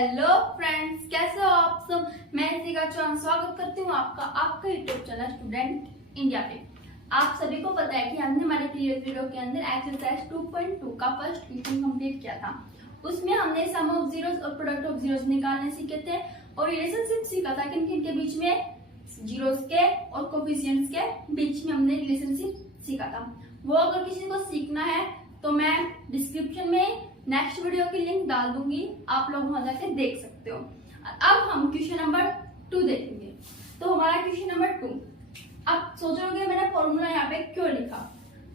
Hello friends, कैसे हो आप सब। मैं इतिका चौहान स्वागत करती हूँ आपका यूट्यूब चैनल स्टूडेंट इंडिया पे। आप सभी को पता है कि हमने हमारे प्रीवियस वीडियो के अंदर एक्सरसाइज 2.2 का फर्स्ट क्वेश्चन कंप्लीट किया था। उसमें हमने सम ऑफ जीरोस और प्रोडक्ट ऑफ जीरोस निकालने सीखे थे और रिलेशनशिप सीखा था किन किन के बीच में, जीरोस के और कोफिशिएंट्स के बीच में हमने रिलेशनशिप सीखा था। वो अगर किसी को सीखना है तो मैं डिस्क्रिप्शन में नेक्स्ट वीडियो की लिंक डाल दूंगी, आप लोग वहां जाके देख सकते हो। अब हम क्वेश्चन नंबर 2 देखेंगे। तो हमारा क्वेश्चन नंबर 2, अब सोच रहे होंगे मैंने फॉर्मूला यहाँ पे क्यों लिखा।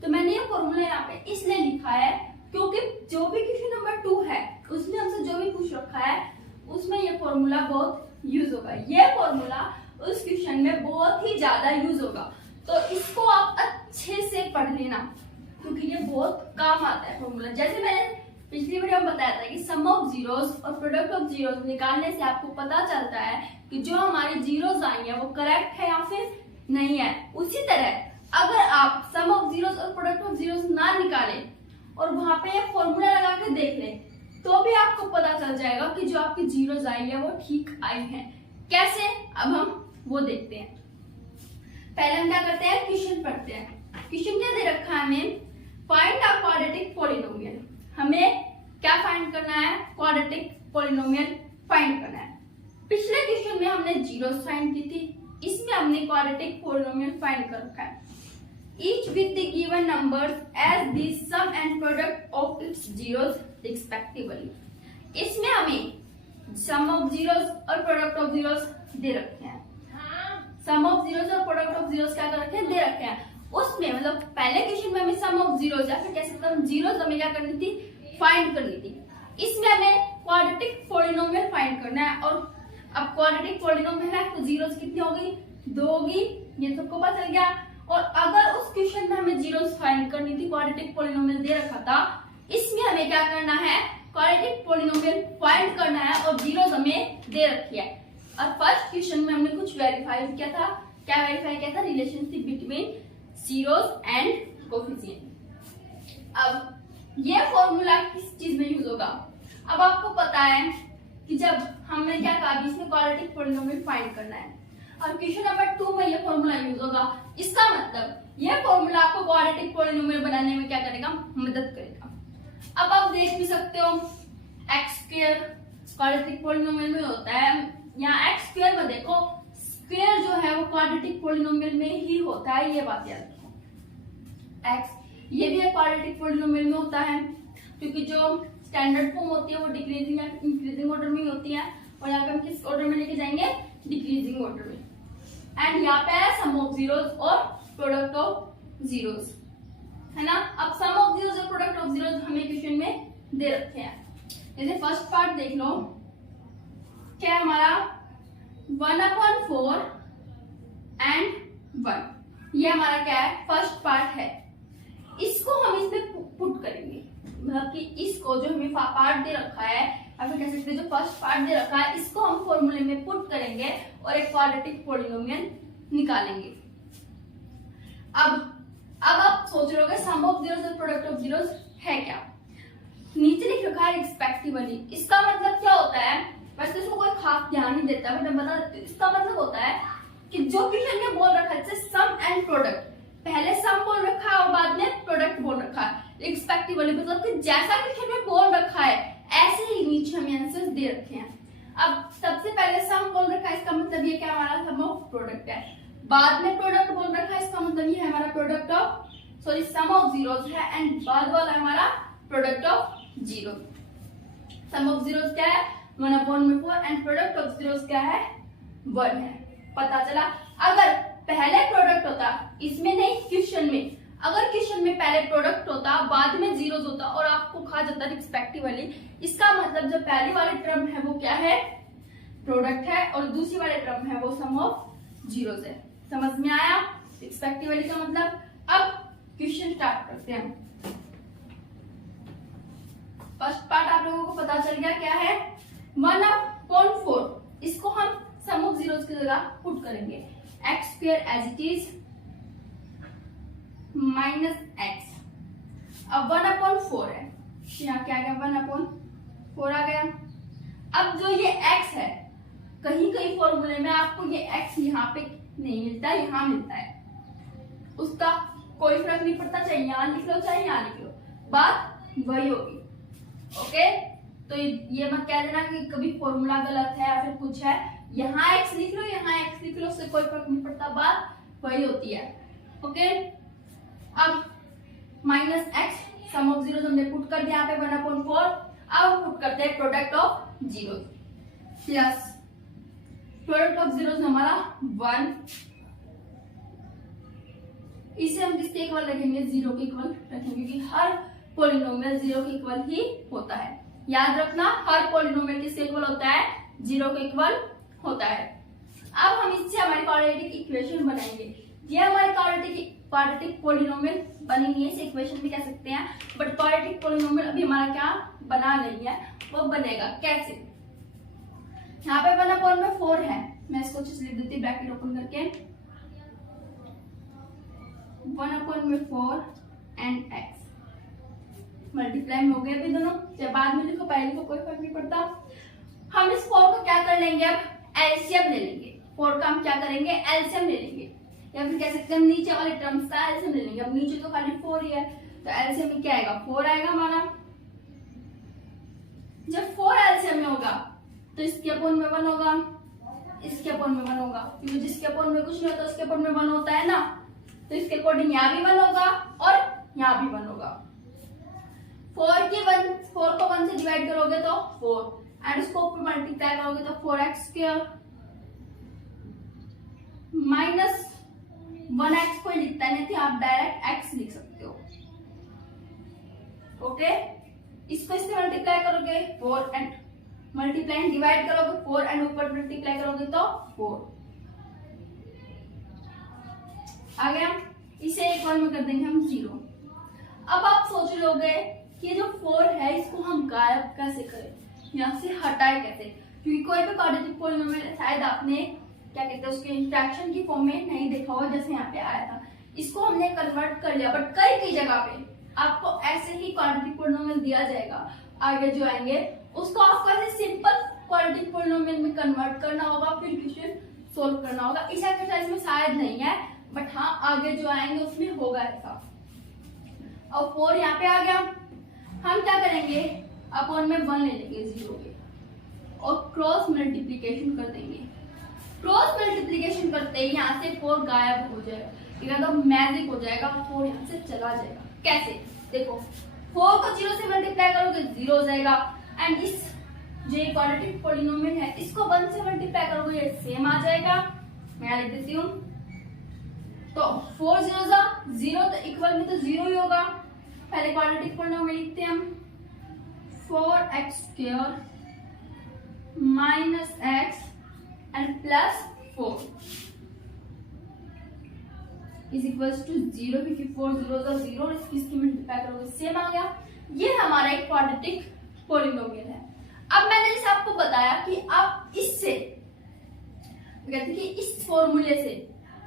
तो मैंने ये फॉर्मूला यहाँ पे इसलिए लिखा है क्योंकि जो भी क्वेश्चन नंबर 2 है उसमें हमसे जो भी पूछ रखा है उसमें ये फॉर्मूला बहुत यूज होगा। ये फॉर्मूला उस क्वेश्चन में बहुत ही ज्यादा यूज होगा, तो इसको आप अच्छे से पढ़ लेना क्योंकि ये बहुत काम आता है फॉर्मूला। जैसे मैंने पिछली वीडियो में बताया था कि सम ऑफ जीरोस और प्रोडक्ट ऑफ जीरोस निकालने से आपको पता चलता है कि जो हमारे जीरोस आएंगे वो करेक्ट है या फिर नहीं है। उसी तरह अगर आप सम ऑफ जीरोस और प्रोडक्ट ऑफ जीरोस ना निकालें और वहां पे एक फॉर्मूला लगा के देख लें तो भी आपको पता चल जाएगा कि जो आपकी जीरोस आई है वो ठीक आई है। कैसे, अब हम वो देखते हैं। पहले हम क्या करते हैं, क्वेश्चन पढ़ते हैं। क्वेश्चन क्या दे रखा है हमें, फाइंड अ क्वाड्रेटिक पॉलिनोमियल। हमें क्या फाइंड करना है, क्वाड्रेटिक पॉलिनोमियल फाइंड करना है। पिछले क्वेश्चन में हमने जीरोस फाइंड की थी, इसमें हमने क्वाड्रेटिक पॉलिनोमियल फाइंड कर रखा है। Each with the given numbers as the sum and product of its zeros respectively. इसमें हमें सम ऑफ जीरोस और प्रोडक्ट ऑफ जीरोस दे रखे हैं। सम ऑफ जीरोस और प्रोडक्ट ऑफ जीरोस क्या कर रखे हैं, दे रखे हैं। उसमें मतलब पहले क्वेश्चन में हमें सम ऑफ जीरोस या फिर कह सकते हैं जीरोस हमें क्या करनी थी, फाइंड करनी थी। इसमें हमें क्वाड्रेटिक पॉलिनोमियल फाइंड करना है। और अब क्वाड्रेटिक पॉलिनोमियल है तो जीरोस कितनी होगी, 2 होगी, ये सबको पता चल गया। और अगर उस क्वेश्चन में हमें जीरोस फाइंड करनी थी, क्वाड्रेटिक पॉलिनोमियल दे रखा था, इसमें हमें क्या करना है, क्वाड्रेटिक पॉलिनोमियल फाइंड करना है और जीरोस हमें दे रखी है। और फर्स्ट क्वेश्चन में हमने कुछ वेरीफाई किया था। क्या वेरीफाई किया था, relationship between zeros and coefficient. अब ये फॉर्मूला किस चीज में यूज होगा, अब आपको पता है कि जब हमने क्या कहा, इसमें क्वाड्रेटिक पॉलिनोमियल फाइंड करना है और क्वेश्चन नंबर 2 में ये फॉर्मूला यूज होगा। इसका मतलब ये फॉर्मूला आपको क्वाड्रेटिक पॉलिनोमियल बनाने में क्या करेगा, मदद करेगा। अब आप देख भी सकते हो एक्स स्क्वायर क्वाड्रेटिक पॉलिनोमियल में होता है, यहाँ एक्स स्क्वायर में देखो स्क्वायर जो है वो क्वाड्रेटिक पॉलिनोमियल में ही होता है, ये बात याद रखो। एक्स ये भी एक क्वाड्रेटिक पॉलिनोमियल में होता है क्योंकि जो स्टैंडर्ड फॉर्म होती है वो डिक्रीजिंग या इंक्रीजिंग ऑर्डर में ही होती है और यहाँ पे हम किस ऑर्डर में लेके जाएंगे, डिक्रीजिंग ऑर्डर में। एंड यहाँ पे है सम ऑफ जीरोस और प्रोडक्ट ऑफ जीरोस, है ना। अब सम ऑफ जीरोस और प्रोडक्ट ऑफ जीरोस हमें क्वेश्चन में दे रखे हैं। जैसे फर्स्ट पार्ट देख लो, क्या हमारा 1/4 एंड 1, ये हमारा क्या है, फर्स्ट पार्ट है। इसको हम इसमें पुट करेंगे, मतलब कि इसको जो हमें पार्ट दे रखा है या फिर कह सकते हैं जो फर्स्ट पार्ट दे रखा है, इसको हम फॉर्मूले में पुट करेंगे और एक क्वाड्रेटिक पॉलिनोमियल निकालेंगे। अब आप सोच रहे होंगे सम ऑफ जीरोस और प्रोडक्ट ऑफ जीरोस है क्या, नीचे लिख रखा है रिस्पेक्टिवली। इसका मतलब क्या होता है, वैसे इसको कोई खास ध्यान नहीं देता है, मैं बता देती हूँ। इसका मतलब होता है कि जो क्वेश्चन में बोल रखा है जैसे सम एंड प्रोडक्ट, पहले सम बोल रखा है और बाद में प्रोडक्ट बोल रखा है रिस्पेक्टिवली, मतलब कि जैसा क्वेश्चन में बोल रखा है ऐसे ही नीचे हमें आंसर्स दे रखे हैं। अब सबसे पहले सम बोल रखा है, इसका मतलब ये क्या हमारा सम ऑफ प्रोडक्ट है। बाद में प्रोडक्ट बोल रखा है, इसका मतलब ये है हमारा product of sum of zeros है एंड बाद वाला हमारा product of zero. Sum of zeros क्या है, 1/4 एंड प्रोडक्ट ऑफ जीरोस क्या है, 1 है। पता चला। अगर पहले प्रोडक्ट होता, इसमें नहीं क्वेश्चन में, अगर क्वेश्चन में पहले प्रोडक्ट होता बाद में जीरोस होता और आपको कहा जाता रिस्पेक्टिवली, इसका मतलब जो पहली वाली टर्म है वो क्या है, प्रोडक्ट है और दूसरी वाली टर्म है वो सम ऑफ जीरोस है। समझ में आया रिस्पेक्टिवली का मतलब। अब क्वेश्चन स्टार्ट करते हैं। फर्स्ट पार्ट आप लोगों को पता चल गया क्या है, 1/4, इसको हम सम ऑफ जीरोस की जगह पुट करेंगे। X square as it is minus x. अब 1/4 है, यहाँ क्या आ गया, 1/4 आ गया। अब जो ये x है, कहीं कहीं फॉर्मूले में आपको ये x यहाँ पे नहीं मिलता, यहाँ मिलता है, उसका कोई फर्क नहीं पड़ता, चाहे यहाँ लिख लो चाहे यहाँ लिख लो, बात वही होगी। ओके, तो ये मत कह देना कि कभी फॉर्मूला गलत है या फिर कुछ है, यहाँ x लिख लो यहाँ x लिख लो, उससे कोई फर्क नहीं पड़ता, बात वही होती है। ओके, अब minus x sum of zero हमने पुट कर दिया यहाँ पे 1/4। अब पुट करते हैं product of zero plus product of zero हमारा 1, इसे हम किसके इक्वल रखेंगे, जीरो के इक्वल रखेंगे, क्योंकि हर पॉलिनोमियल जीरो के इक्वल ही होता है। याद रखना, हर पॉलिनोमियल किसके इक्वल होता है, जीरो के इक्वल होता है। अब हम इससे हमारी क्वाड्रेटिक इक्वेशन बनाएंगे। ये हमारी क्वाड्रेटिक पॉलिनोमियल बनी नहीं है, इसे इक्वेशन भी कह सकते हैं, बट क्वाड्रेटिक पॉलिनोमियल अभी हमारा क्या बना नहीं है, वो बनेगा कैसे। यहाँ पे 1/4 है, मैं इसको लिख देती ब्रैकेट ओपन करके, 1/4 एंड x मल्टीप्लाई में हो गए अभी दोनों, जब बाद में लिखो पहले लिखो कोई फर्क नहीं पड़ता। हम इस 4 को क्या कर लेंगे, अब एलसीएम ले लेंगे, 4 का हम क्या करेंगे, एलसीएम ले लेंगे, या फिर कह सकते हैं नीचे वाले टर्म्स का एलसीएम ले लेंगे। अब नीचे तो खाली 4 ही है, तो एलसीएम में क्या आएगा, 4 आएगा हमारा। जब 4 एलसीएम में होगा तो इसके अपोन में 1 होगा, इसके अपोन में 1 होगा, क्योंकि जिसके अपोन में कुछ नहीं होता उसके अपोन में 1 होता है ना, तो इसके अकॉर्डिंग यहाँ भी 1 होगा और यहाँ भी 1 होगा। 4 को 1 से डिवाइड करोगे तो 4 एंड उसको ऊपर मल्टीप्लाई करोगे तो 4x² माइनस 1x कोई लिखता नहीं थी, आप डायरेक्ट x लिख सकते हो। ओके, इसको इससे मल्टीप्लाई करोगे 4 एंड मल्टीप्लाई डिवाइड करोगे 4 एंड ऊपर मल्टीप्लाई करोगे तो 4 आ गया। इसे इक्वल में कर देंगे हम 0। अब आप सोच लोगे कि जो 4 है इसको हम गायब कैसे करें, यहाँ से हटाए कैसे, क्योंकि कोई भी क्वाड्रेटिक पॉलिनोमियल शायद आपने क्या कहते हैं उसके इंफ्रैक्शन की फॉर्म में नहीं देखा होगा, जैसे यहाँ पे आया था, इसको हमने कन्वर्ट कर लिया, बट कई जगह पे आपको ऐसे ही क्वाड्रेटिक पॉलिनोमियल दिया जाएगा, आगे जो आएंगे उसको आपको ऐसे सिंपल क्वाड्रेटिक पॉलिनोमियल में कन्वर्ट करना होगा, फिर क्वेश्चन सोल्व करना होगा। इस एक्सरसाइज में शायद नहीं है, बट हाँ आगे जो आएंगे उसमें होगा ऐसा। और 4 यहाँ पे आ गया, हम क्या करेंगे, अपॉन में 1 ले लेंगे 0 के और क्रॉस मल्टीप्लीकेशन कर देंगे। क्रॉस मल्टीप्लीकेशन करते ही यहाँ से 4 गायब हो जाएगा, तो मैजिक हो जाएगा, 4 यहाँ से चला जाएगा। कैसे, देखो 4 को 0 से मल्टीप्लाई करोगे 0 हो जाएगा, एंड इस जो क्वाड्रेटिक पॉलिनोमियल है इसको 1 से मल्टीप्लाई करोगे ये सेम आ जाएगा। मैं लिख देती हूँ, तो 4 0 तो इक्वल में तो 0 ही होगा। पहले क्वाड्रेटिक पॉलिनोमियल लिखते हैं हम, 4x² minus x and plus 4 is equals to 0, क्योंकि 4 0 इसकी मल्टीप्लाई करोगे सेम आ गया। ये हमारा एक क्वाड्रेटिक पॉलिनोमियल है। अब मैंने जैसे आपको बताया कि आप इससे कहते हैं कि इस फॉर्मूले से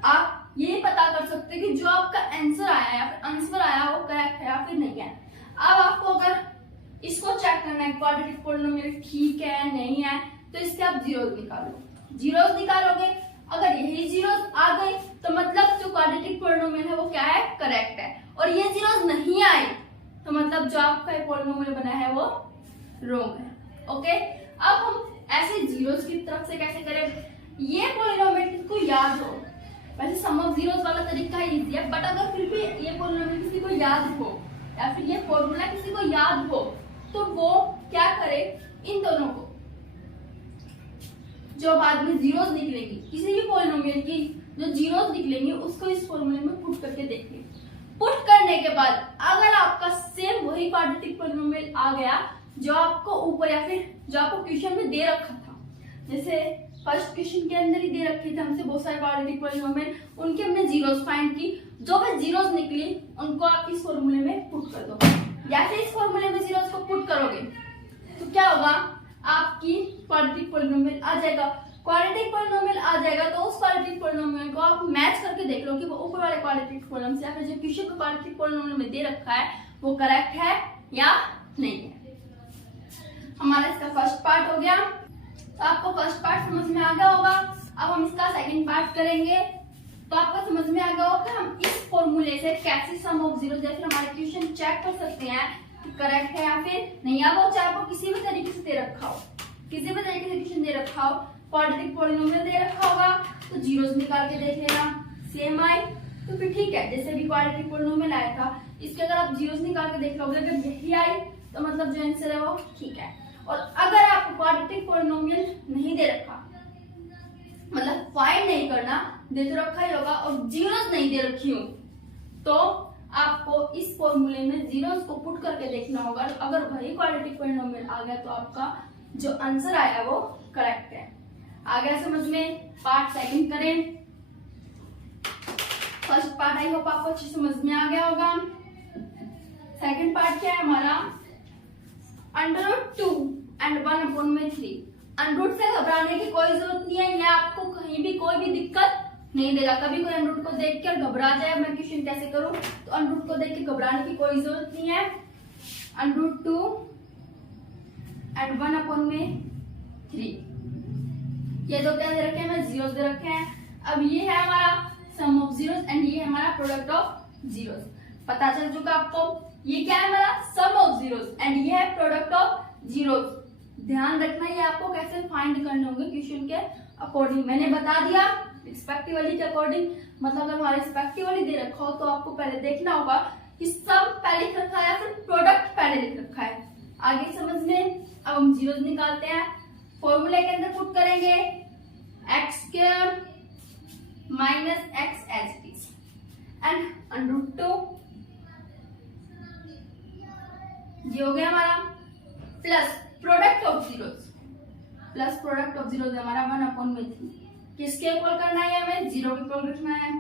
आप ये पता कर सकते हैं कि जो आपका आंसर आया है या फिर आंसर आया वो करेक्ट है या फिर नहीं है। अब आपको अगर इसको चेक करना है क्वाड्रेटिक पॉलिनोमियल ठीक है नहीं है, तो इसके आप जीरोस निकालो। जीरोस निकालोगे, अगर यही जीरोस आ गए तो मतलब जो क्वाड्रेटिक पॉलिनोमियल है वो क्या है, करेक्ट है, और ये जीरोस नहीं आए तो मतलब जो आपका पॉलिनोमियल बना है वो रॉन्ग है। ओके, अब हम ऐसे जीरोस की तरफ से कैसे करें, ये पॉलिनोमियल को याद हो, वैसे सम ऑफ जीरोस वाला तरीका इजी है, बट अगर फिर भी ये पॉलिनोमियल किसी को याद हो या फिर ये फॉर्मूला किसी को याद हो तो वो क्या करे, इन दोनों को जो बाद में जीरोस निकलेंगी किसी भी पॉलिनोमियल की जो जीरोस निकलेंगी उसको इस फॉर्मूले में पुट करके देखिए। पुट करने के बाद अगर आपका सेम वही क्वाड्रेटिक पॉलिनोमियल आ गया जो आपको ऊपर या फिर जो आपको क्वेश्चन में दे रखा था, जैसे फर्स्ट क्वेश्चन के अंदर ही दे रखे थे हमसे बहुत सारे क्वाड्रेटिक पॉलिनोमियल, उनके हमने जीरोस फाइंड की, जो भी जीरोस निकली उनको आप इस फॉर्मूले में पुट कर दो, या फिर इस फॉर्मूले में जीरोस को पुट करोगे तो क्या होगा, आपकी क्वाड्रेटिक पॉलिनोमियल आ जाएगा। क्वाड्रेटिक पॉलिनोमियल आ जाएगा तो उस क्वाड्रेटिक पॉलिनोमियल को आप मैच करके देख लो कि वो ऊपर वाले क्वाड्रेटिक पॉलिनोमियल से या फिर जो क्वेश्चन को क्वाड्रेटिक पॉलिनोमियल में दे रखा है वो करेक्ट है या नहीं है। हमारा इसका फर्स्ट पार्ट हो गया। समझ में आ गया होगा। अब हम इसका सेकंड पार्ट करेंगे। तो आपको समझ में आ गया होगा कि हम इस फॉर्मूले से कैसे सम ऑफ जीरोस या फिर हमारे क्वेश्चन चेक कर सकते हैं कि करेक्ट है या फिर नहीं है। वो चाहे आपको किसी भी तरीके से दे रखा हो, किसी भी तरीके से क्वेश्चन दे रखा हो, क्वाड्रेटिक पॉलिनोमियल दे रखा होगा तो जीरोस निकाल के देख लेना, सेम आए तो फिर ठीक है। जैसे भी क्वाड्रेटिक पॉलिनोमियल आया था, इसके अगर आप जीरोस निकाल के देख लोगे, अगर यही आई तो मतलब जो आंसर है वो ठीक है। और अगर आपको क्वाड्रेटिक पॉलिनोमियल नहीं दे रखा, मतलब फाइंड नहीं करना, दे तो रखा ही होगा और जीरोस नहीं दे रखी हो, तो आपको इस फॉर्मूले में जीरोस को पुट करके देखना होगा। अगर वही क्वाड्रेटिक पॉलिनोमियल आ गया तो आपका जो आंसर आया वो करेक्ट है। आ गया समझ में? पार्ट सेकंड करें। फर्स्ट पार्ट आई होप आपको अच्छी समझ में आ गया होगा। सेकंड पार्ट क्या है हमारा? √2 and 1/3। अंडरूट से घबराने की कोई जरूरत नहीं है, यह आपको कहीं भी कोई भी दिक्कत नहीं देगा। कभी कोई अंडरूट को देख कर घबरा जाए मैं क्वेश्चन कैसे करूं, तो अंडरूट को देख के घबराने की कोई जरूरत नहीं है। √2 and 1/3 ये दो क्या दे रखे हैं? मैं जीरोस दे रखे हैं। अब ये है हमारा सम ऑफ जीरोस एंड ये है हमारा प्रोडक्ट ऑफ जीरोस। पता चल चुका आपको? ये क्या है हमारा? सम ऑफ जीरोस एंड ये है प्रोडक्ट ऑफ जीरोस। ध्यान रखना ये आपको कैसे फाइंड करने होंगे क्वेश्चन के अकॉर्डिंग। मैंने बता दिया रिस्पेक्टिवली के अकॉर्डिंग, मतलब अगर हमारा रिस्पेक्टिवली दे रखा हो तो आपको पहले देखना होगा कि सम पहले लिख रखा है या फिर प्रोडक्ट पहले लिख रखा है। आगे समझ में? अब हम जीरोस निकालते हैं। फॉर्मूले के अंदर पुट करेंगे x² minus x as it is and √2 ये हो गया हमारा, plus product of zeros, plus product of zeros हमारा 1/3। किसके इक्वल करना है? हमें जीरो के इक्वल रखना है,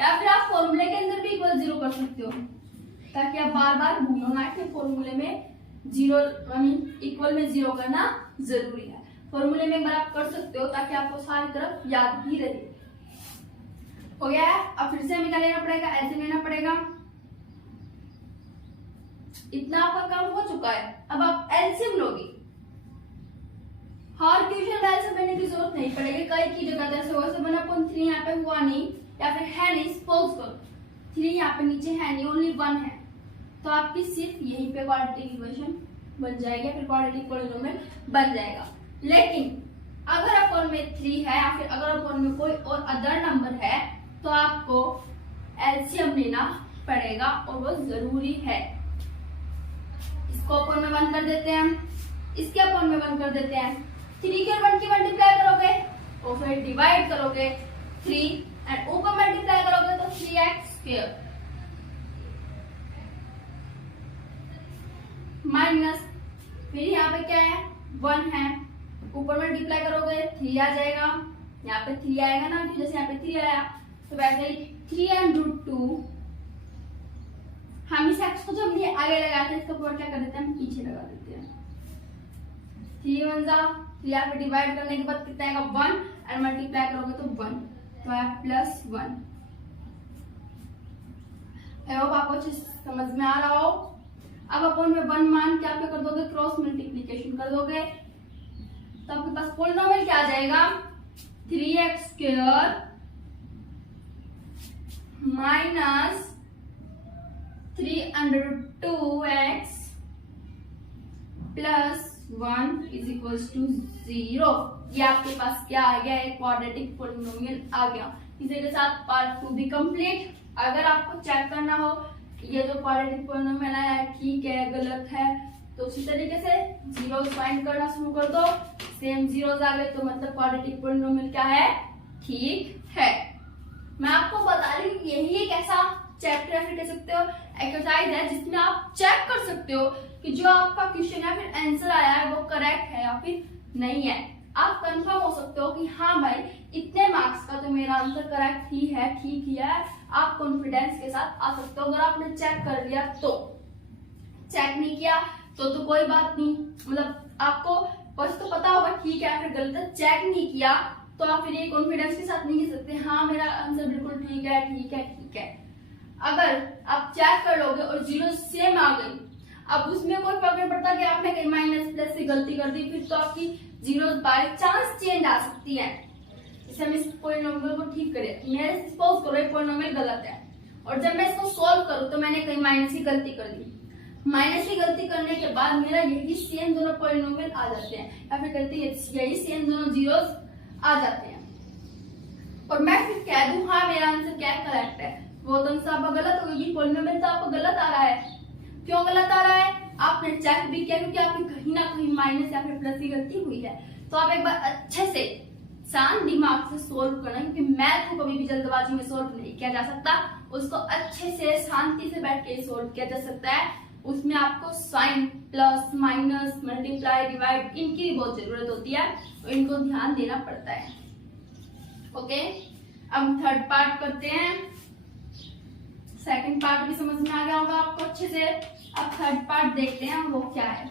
या फिर आप फॉर्मूले के अंदर भी इक्वल जीरो कर सकते हो ताकि आप बार बार भूलो ना कि फॉर्मूले में जीरो इक्वल में जीरो करना जरूरी है। फॉर्मूले में एक बार आप कर सकते हो ताकि आपको सारी तरफ याद भी रहे। हो गया है? अब फिर से हमें क्या लेना पड़ेगा? ऐसे लेना पड़ेगा। इतना आपका काम हो चुका है। अब आप एलसीएम लोगे। हर क्वेश्चन में एलसीएम लेने की जरूरत नहीं पड़ेगी। कई की जगह जैसे हो 1/3 यहाँ पे हुआ नहीं या फिर है नहीं, सपोज करो 3 यहाँ पे नीचे है नहीं, ओनली 1 है, तो आपकी सिर्फ यहीं पे क्वाड्रेटिक इक्वेशन बन जाएगी, फिर क्वाड्रेटिक पॉलिनोमियल बन जाएगा। लेकिन अगर अपन में 3 है या फिर अगर अपन में कोई और अदर नंबर है तो आपको एलसीएम लेना पड़ेगा और वो जरूरी है। इसको अपन में 1 कर देते हैं, इसके अपन में 1 कर देते हैं। 3 के 1 की मल्टीप्लाई करोगे और फिर डिवाइड करोगे 3 एंड ऊपर मल्टीप्लाई करोगे तो 3x² माइनस फिर यहाँ पे क्या है? 1 है, ऊपर मल्टीप्लाई करोगे 3 आ जाएगा, यहाँ पे 3 आएगा ना, जैसे यहाँ पे 3 आया तो वैसे ही 3 and √2। हम इस x को जब ये आगे लगाते हैं इसका प्लॉट क्या कर देते हैं? हम पीछे लगा देते हैं। 3 1 जा 3 यहाँ पे डिवाइड करने के बाद कितना आएगा? 1 एंड मल्टीप्लाई करोगे तो 1, तो आया +1। आई होप आपको अच्छे समझ में आ रहा हो। अब अपन में 1 मान के आप क्या कर दोगे? क्रॉस मल्टीप्लीकेशन कर दोगे तो आपके पास पॉलिनोमियल क्या आ जाएगा? 3x² minus 3√2x plus 1 is equals to 0। ये आपके पास क्या आ गया? एक क्वाड्रेटिक पॉलिनोमियल आ गया। इसी के साथ पार्ट 2 भी कंप्लीट। अगर आपको चेक करना हो ये जो क्वाड्रेटिक पॉलिनोमियल आया है ठीक है गलत है, तो उसी तरीके से जीरोस फाइंड करना शुरू कर दो। सेम जीरोस आ गए तो मतलब क्वाड्रेटिक पॉलिनोमियल क्या है? ठीक है। मैं आपको बता रही हूँ यही एक ऐसा चैप्टर या फिर कह सकते हो एक्सरसाइज है जिसमें आप चेक कर सकते हो कि जो आपका क्वेश्चन या फिर आंसर आया है वो करेक्ट है या फिर नहीं है। आप कंफर्म हो सकते हो कि हाँ भाई इतने मार्क्स का तो मेरा आंसर करेक्ट ही है, ठीक ही है। आप कॉन्फिडेंस के साथ आ सकते हो। अगर आपने चेक कर लिया तो, चेक नहीं किया तो कोई बात नहीं, मतलब आपको बस तो पता होगा ठीक है फिर गलत है। चेक नहीं किया तो आप फिर ये कॉन्फिडेंस के साथ नहीं कह सकते हाँ मेरा आंसर बिल्कुल ठीक है, ठीक है, ठीक है। अगर आप चेक कर लोगे और जीरो सेम आ गई, अब उसमें कोई फर्क नहीं पड़ता कि आपने कहीं माइनस प्लस से गलती कर दी, फिर तो आपकी जीरो बाय चांस चेंज आ सकती है। इसे हम इस पॉलिनोमियल को ठीक करें। मैं सपोज करो ये पॉलिनोमियल गलत है और जब मैं इसको सॉल्व करूं तो मैंने कहीं माइनस की गलती कर दी। माइनस की गलती करने के बाद मेरा यही सेम दोनों पॉलिनोमियल आ जाते हैं, या फिर कहते हैं यही सेम दोनों जीरोस आ जाते हैं। और मैं फिर कह दूं हाँ मेरा आंसर क्या करेक्ट है, वो तो आंसर आपका गलत होगा, ये पॉलिनोमियल तो आपका गलत आ रहा है। क्यों गलत आ रहा है? आपने चेक भी किया क्योंकि आपकी कहीं ना कहीं माइनस या फिर प्लस की गलती हुई है। तो आप एक बार अच्छे से शांत दिमाग से सोल्व करना, क्योंकि मैथ को कभी भी जल्दबाजी में सोल्व नहीं किया जा सकता, उसको अच्छे से शांति से बैठ के सोल्व किया जा सकता है। उसमें आपको sign, plus, minus, multiply, divide इनकी भी बहुत जरूरत होती है और इनको ध्यान देना पड़ता है। ओके, अब थर्ड पार्ट करते हैं। सेकंड पार्ट भी समझ में आ गया होगा आपको अच्छे से। अब थर्ड पार्ट देखते हैं वो क्या है।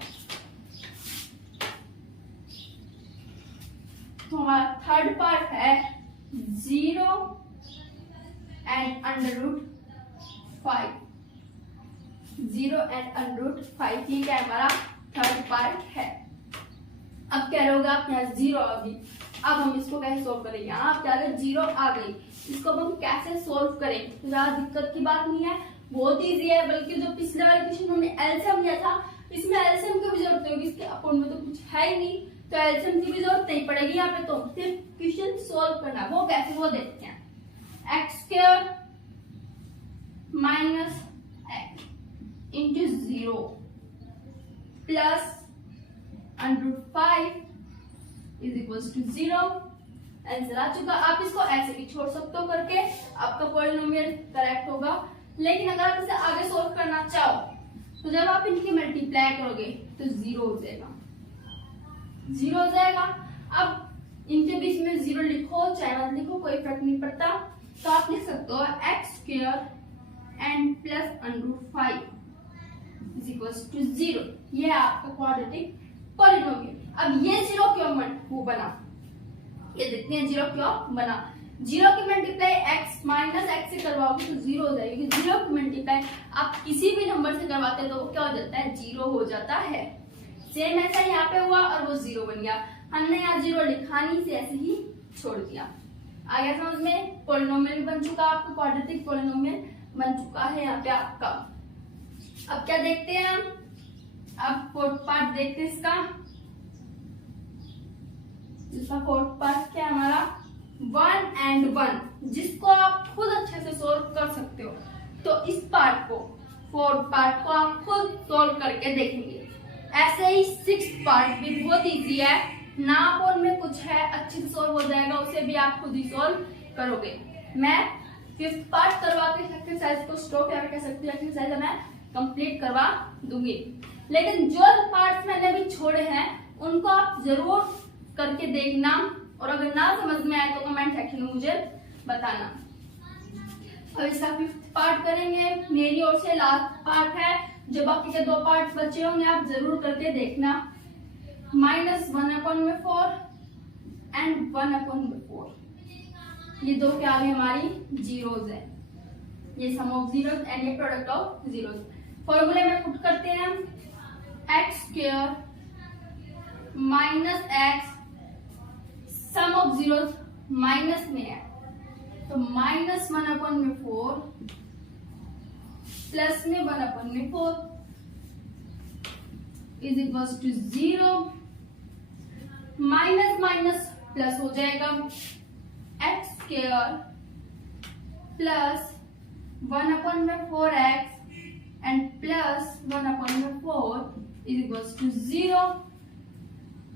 तो हमारा थर्ड पार्ट है 0 and under root 5। 0 and under root 5 ये क्या हमारा थर्ड पार्ट है। अब क्या होगा, आप यहाँ 0 आ गई, अब हम इसको कैसे सोल्व करेंगे। यहाँ आप क्या 0 आ गई, इसको हम कैसे सोल्व करें, तो ज्यादा दिक्कत की बात नहीं है, बहुत इजी है। बल्कि जो पिछले वाले क्वेश्चन हमने एलसीएम लिया था, इसमें एलसीएम की भी जरूरत नहीं होगी, इसके अकाउंट में तो कुछ है ही नहीं, तो एलसीएम की भी जरूरत नहीं पड़ेगी यहाँ पे। तो सिर्फ क्वेश्चन सोल्व करना, वो कैसे वो देखते हैं। x² minus x into 0 plus under root 5 is equals to 0। Answer आ चुका। आप इसको ऐसे भी छोड़ सकते हो करके, आपका पॉलिनोमियल करेक्ट होगा। लेकिन अगर आप इसे आगे सोल्व करना चाहो तो जब आप इनकी मल्टीप्लाई करोगे तो 0 हो जाएगा, 0 हो जाएगा। अब इनके बीच में 0 लिखो चाहे मत लिखो कोई फर्क नहीं पड़ता, तो आप लिख सकते हो x² and plus under root 5 is equals to 0। ये आपका क्वाड्रेटिक पॉलिनोमियल। अब ये 0 क्यों बना, ये देखते हैं 0 क्यों बना। 0 की मल्टीप्लाई x माइनस x से करवाओगे तो 0 हो जाएगी। 0 की मल्टीप्लाई आप किसी भी नंबर से करवाते हैं तो वो क्या हो जाता है, 0 हो जाता है। सेम ऐसा यहाँ पे हुआ और वो 0 बन गया। हमने यहाँ 0 लिखा नहीं, से ऐसे ही छोड़ दिया। आ गया समझ में। पॉलिनोमियल बन चुका, आपका क्वाड्रेटिक पॉलिनोमियल बन चुका है यहाँ पे आपका। अब क्या देखते हैं हम, अब फोर्थ पार्ट देखते हैं इसका फोर्थ पार्ट क्या है हमारा 1 and 1, जिसको आप खुद अच्छे से सोल्व कर सकते हो। तो इस पार्ट को, फोर्थ पार्ट को आप खुद सोल्व करके देखेंगे। ऐसे ही 6th पार्ट भी बहुत इजी है, ना और में कुछ है, अच्छे से सोल्व हो जाएगा, उसे भी आप खुद ही सोल्व करोगे। मैं 5th पार्ट करवा के एक्सरसाइज को स्टॉप या कह सकती हूँ एक्सरसाइज मैं कंप्लीट करवा दूंगी। लेकिन जो पार्ट्स मैंने भी छोड़े हैं उनको आप जरूर करके देखना, और अगर ना समझ में आए तो कमेंट सेक्शन में मुझे बताना। अब इसका 5th पार्ट करेंगे, मेरी ओर से लास्ट पार्ट है। जो बाकी के 2 पार्ट बचे होंगे आप जरूर करके देखना। -1/4 एंड 1/4, ये 2 क्या है हमारी जीरोस है, ये सम ऑफ जीरोस एंड ये प्रोडक्ट ऑफ जीरोस। फॉर्मूले में पुट करते हैं x² minus x, sum of zeros minus में है तो -1/4 प्लस में 1/4 is equals to 0। Minus minus plus हो जाएगा, x² plus 1/4x and plus 1/4 is equals to 0।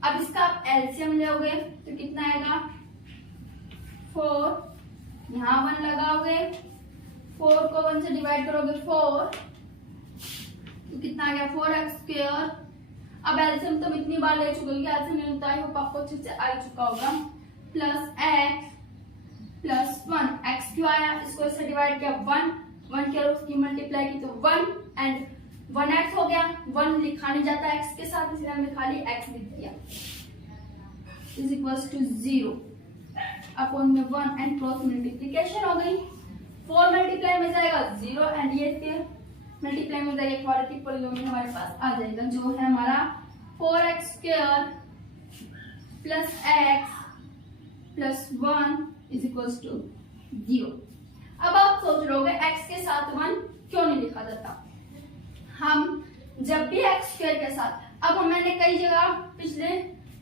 अब इसका आप एलसीएम लोगे तो कितना आएगा 4, यहाँ 1 लगाओगे, 4 को 1 से डिवाइड करोगे 4 तो कितना आ गया 4x²। अब एलसीएम तो इतनी बार ले चुके हैं, एलसीएम नहीं होता है, आपको अच्छे से आ चुका होगा। प्लस x प्लस 1, x क्यों आया, इसको इससे डिवाइड किया 1 किया उसकी मल्टीप्लाई की तो 1 एंड 1x हो गया। 1 लिखा नहीं जाता x के साथ, इसलिए हमने खाली x लिख दिया इज इक्वल्स टू 0 अपॉन में 1 एंड क्रॉस मल्टीप्लिकेशन हो गई। 4 मल्टीप्लाई में जाएगा 0 एंड ये मल्टीप्लाई में जाएगा क्वाड्रेटिक पॉलिनोमियल हमारे पास आ जाएगा, जो है हमारा 4x² plus x plus 1 is equals to 0। अब आप सोच रहे होगे x के साथ 1 क्यों नहीं लिखा जाता। हम जब भी x² के साथ, अब मैंने कई जगह पिछले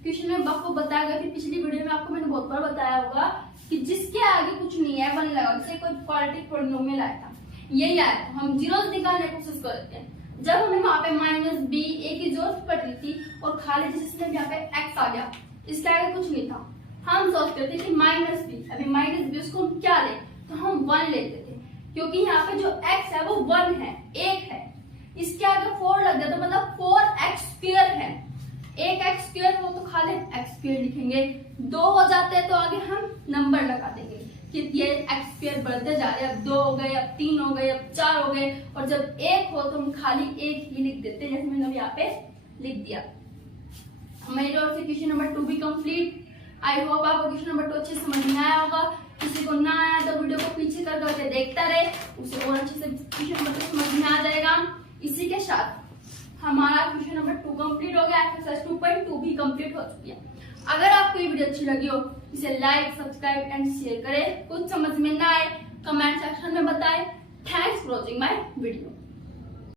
क्वेश्चन में आपको बताया गया, फिर पिछली वीडियो में आपको मैंने बहुत बार बताया होगा कि जिसके आगे कुछ नहीं है 1 लगा, जैसे कोई क्वाड्रेटिक पॉलिनोमियल आया था, यही आया था, हम जीरोस निकालने की कोशिश करते हैं। जब हमें वहां पे -b a की जरूरत पड़ रही थी और खाली जिसमें यहाँ पे x आ गया, इसके आगे कुछ नहीं था, हम सोचते थे कि -b, अभी -b उसको हम क्या ले, तो हम 1 लेते थे, क्योंकि यहाँ पे जो x है वो 1 है, 1 है, इसके आगे 4 लग जाता, मतलब 4x² है, एक x² हो तो खाली x² लिखेंगे, 2 हो जाते हैं तो आगे हम नंबर लगा देंगे कि ये x² बढ़ते जा रहे हैं, अब 2 हो गए, अब 3 हो गए, अब 4 हो गए, और जब 1 हो तो हम खाली 1 ही लिख देते हैं, जैसे मैंने अभी यहाँ पे लिख दिया। मेरी ओर से क्वेश्चन नंबर 2 भी कंप्लीट। आई होप आपको क्वेश्चन नंबर 2 अच्छे समझ में आया होगा। किसी को ना आया तो वीडियो को पीछे कर करके देखता रहे, उसे और अच्छे से क्वेश्चन नंबर 2 समझ में आ जाएगा। इसी के साथ हमारा क्वेश्चन नंबर 2 कंप्लीट हो गया, एक्सरसाइज 2.2 भी कंप्लीट हो चुकी है। अगर आपको ये वीडियो अच्छी लगी हो, इसे लाइक, सब्सक्राइब एंड शेयर करें। कुछ समझ में ना आए कमेंट सेक्शन में बताएं। Thanks for watching my video.